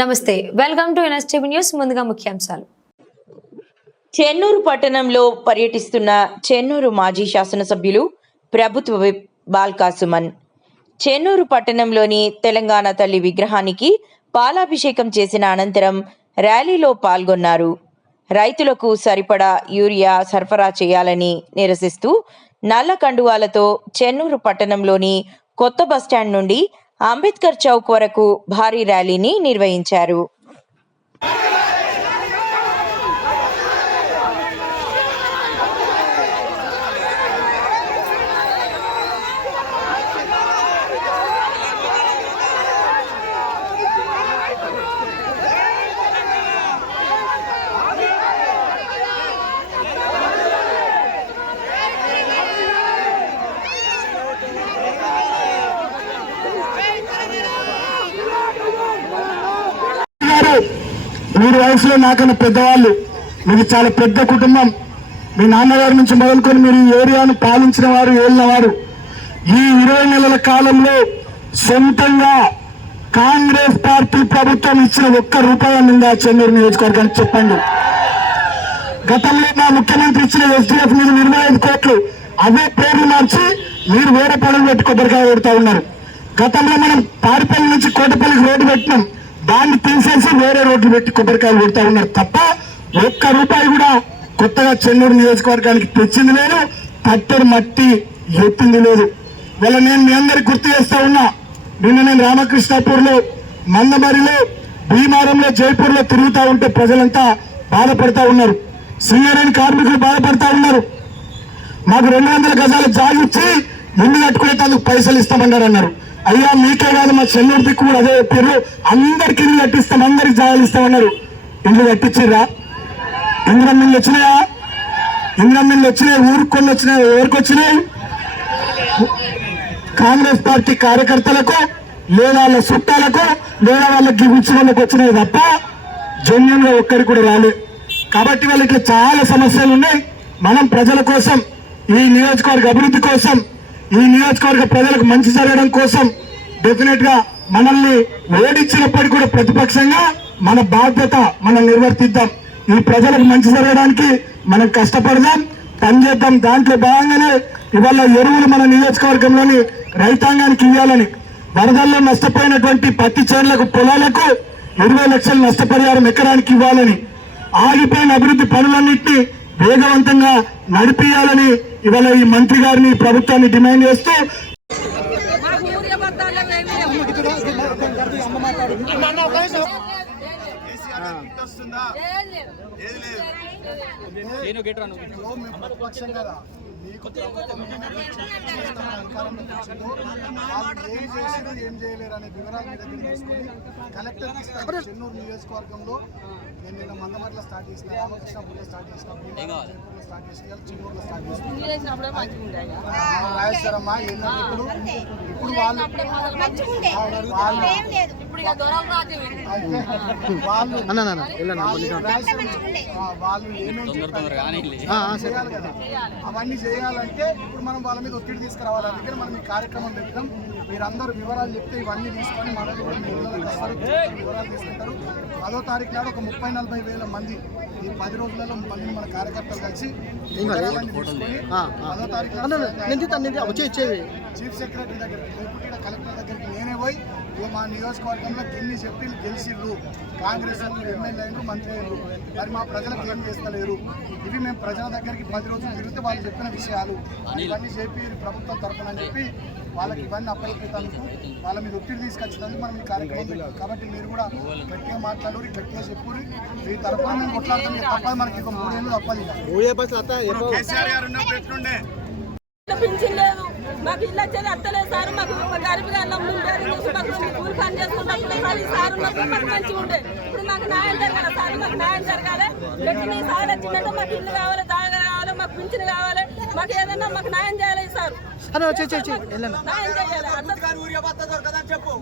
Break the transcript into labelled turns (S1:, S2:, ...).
S1: నమస్తే welcome to NSTV news ముందుగా ముఖ్యాంశాలు.
S2: చెన్నూరు పట్టణంలో పర్యటిస్తున్న చెన్నూరు మాజీ శాసనసభ్యులు ప్రభుత్వ విప్ బాల్కా సుమన్ చెన్నూరు పట్టణంలోని తెలంగాణ తల్లి విగ్రహానికి పాలాభిషేకం చేసిన అనంతరం ర్యాలీలో పాల్గొన్నారు. రైతులకు సరిపడా యూరియా సరఫరా చేయాలని నిరసిస్తూ నల్ల కండువాలతో చెన్నూరు పట్టణంలోని కొత్త బస్టాండ్ నుండి అంబేద్కర్ చౌక్ వరకు భారీ ర్యాలీని నిర్వహించారు.
S3: మీరు వయసులో నాకన్నా పెద్దవాళ్ళు మీరు చాలా పెద్ద కుటుంబం. మీ నాన్నగారి నుంచి మొదలుకొని మీరు ఈ ఏరియాను పాలించిన వారు ఏలిన వారు ఈ ఇరవై నెలల కాలంలో సొంతంగా కాంగ్రెస్ పార్టీ ప్రభుత్వం ఇచ్చిన ఒక్క రూపాయి ఉందా చెన్నూరు నియోజకవర్గానికి చెప్పండి. గతంలో మా ముఖ్యమంత్రి ఇచ్చిన ఎస్డిఎఫ్ మీద ఇరవై ఐదు కోట్లు అదే పేర్లు మార్చి మీరు వేరే పనులు పెట్టి కొబ్బరికాయ కొడుతూ ఉన్నారు. గతంలో మనం పారిపల్లి నుంచి కోటపల్లికి రోడ్డు పెట్టినాం. దాన్ని తీసేసి వేరే రోడ్లు పెట్టి కొబ్బరికాయలు కొడుతూ ఉన్నారు తప్ప ఒక్క రూపాయి కూడా కొత్తగా చెన్నూరు నియోజకవర్గానికి తెచ్చింది లేదు తట్టెడు మట్టి ఎత్తింది లేదు. వాళ్ళ నేను మీ అందరికి గుర్తు చేస్తా ఉన్నా నిన్న నేను రామకృష్ణాపూర్లో మందమరిలో భీమారంలో జైపూర్లో తిరుగుతూ ఉంటే ప్రజలంతా బాధపడతా ఉన్నారు. సింగరేణి కార్మికులు బాధపడతా ఉన్నారు. మాకు రెండు వందల గజాల జాగి ఇచ్చి ముందు కట్టుకునేందుకు పైసలు ఇస్తామన్నారు అన్నారు అయ్యా మీకే కాదు మా చెన్నూరు దిక్కు కూడా అదే చెప్పారు అందరికి ఇల్లు కట్టిస్తాం అందరికి జాగాలు ఇస్తామన్నారు. ఇల్లు కట్టించిర్రా ఇంద్రం మిల్లు వచ్చినాయా? ఇంద్రం మిల్లు వచ్చినాయి? ఊరుకొని వచ్చినాయి? ఎవరికి వచ్చినాయి? కాంగ్రెస్ పార్టీ కార్యకర్తలకు లేదా వాళ్ళ చుట్టాలకు లేదా వాళ్ళకి ఉత్సవాలకు వచ్చినాయి తప్ప జన్యంగా ఒక్కరికి కూడా రాలేదు కాబట్టి వాళ్ళకి చాలా సమస్యలు ఉన్నాయి. మనం ప్రజల కోసం ఈ నియోజకవర్గ అభివృద్ధి కోసం ఈ నియోజకవర్గ ప్రజలకు మంచి జరగడం కోసం డెఫినెట్గా మనల్ని ఓడించినప్పటికీ కూడా ప్రతిపక్షంగా మన బాధ్యత మనం నిర్వర్తిద్దాం. ఈ ప్రజలకు మంచి జరగడానికి మనం కష్టపడదాం పనిచేద్దాం దాంట్లో భాగంగానే ఇవాళ ఎరువులు మన నియోజకవర్గంలోని రైతాంగానికి ఇవ్వాలని వరదల్లో నష్టపోయినటువంటి పత్తి చేనులకు పొలాలకు ఇరవై లక్షల నష్టపరిహారం ఎకరానికి ఇవ్వాలని ఆగిపోయిన అభివృద్ధి పనులన్నింటినీ వేగవంతంగా నడిపియాలని ఇవాళ ఈ మంత్రి గారిని ప్రభుత్వాన్ని డిమాండ్ చేస్తూ
S4: ఏం
S3: చేయలేరు అనే వివరాలు మీ దగ్గర తీసుకొని కలెక్టర్ చెన్నూరు నియోజకవర్గంలో నేను నిన్న మందమర్లో స్టార్ట్ చేసిన రామకృష్ణపూర్లో స్టార్ట్ చేసిన భీమవరంలో స్టార్ట్ చేసిన చెన్నూరులో స్టార్ట్ చేసిన. రాజేశ్వరమ్మ ఇప్పుడు ఇప్పుడు వాళ్ళు వాళ్ళు అవన్నీ చేయాలంటే ఇప్పుడు మనం వాళ్ళ మీద ఒత్తిడి తీసుకురావాలి. అందుకని మనం ఈ కార్యక్రమం పెట్టాం మీరందరూ వివరాలు చెప్తే ఇవన్నీ తీసుకొని మనకు కూడా మీ ఇళ్ళకి వస్తారు వివరాలు తీసుకుంటారు. పదో తారీఖు నాడు ఒక ముప్పై నలభై వేల మంది ఈ పది రోజులలో మంది మన కార్యకర్తలు కలిసి పదో తారీఖు నాడు చీఫ్ సెక్రటరీ దగ్గరికి లేకుంటే ఈడ కలెక్టర్ దగ్గరికి నేనే పోయి మా నియోజకవర్గంలో ఎన్ని చెప్పి గెలిచిర్రు. కాంగ్రెస్ వాళ్ళు ఎమ్మెల్యే అయినరు మంత్రి అయ్యారు మరి మా ప్రజలకు ఏం చేస్తలేరు? ఇవి మేము ప్రజల దగ్గరికి పది రోజులు తిరిగితే వాళ్ళు చెప్పిన విషయాలు. ఇవన్నీ చెప్పి ప్రభుత్వం తరఫున చెప్పి వాళ్ళకి ఇవన్నీ అప్పగిపోతానికి వాళ్ళ మీద ఒత్తిడి తీసుకొచ్చినందుకు మనం ఈ కార్యక్రమం పెట్టాం. కాబట్టి మీరు కూడా గట్టిగా మాట్లాడు గట్టిగా చెప్పు మీ తరఫున మేము కొట్లాడతాం ఇక తప్పదు మనకి ఒక మూడేళ్ళు తప్పదు ఇక. కేసీఆర్ గారు ఉన్నప్పుడు ఎట్లుండే?
S4: మాకు ఇల్లు వచ్చేది అత్తలేదు సార్ మాకు గరీబ్ గారు ఉండేది చూసి మాకు రెండు కూలి పని చేసుకుంటాం సార్ ఈ సార్ ఉన్నప్పుడు మాకు మంచిగా ఉండే. ఇప్పుడు మాకు న్యాయం జరగాలి సార్ మాకు న్యాయం జరగాలి. పెట్టిన సార్ వచ్చిందంటే మాకు ఇల్లు కావాలి దాగ కావాలి మాకు పింఛన్ కావాలి మాకు ఏదైనా మాకు న్యాయం చేయాలి సార్. న్యాయం చేయాలి. చెప్పు.